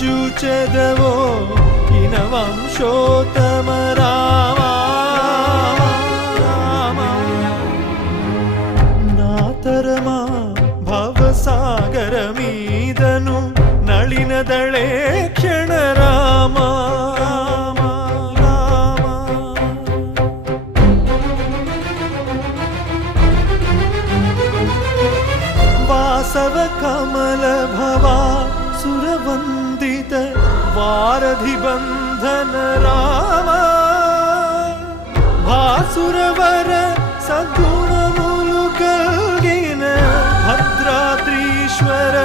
చూచెదవో ఇన వంశోత్తమ రామ నాతరమా భవసాగర మీదను నళినదళే క్షణ రామ वासव कमल भवा सुरवंदित वारधि बंधन राम भासुरवर सद्गुणमुलु कल्गिन भद्राद्रीश्वर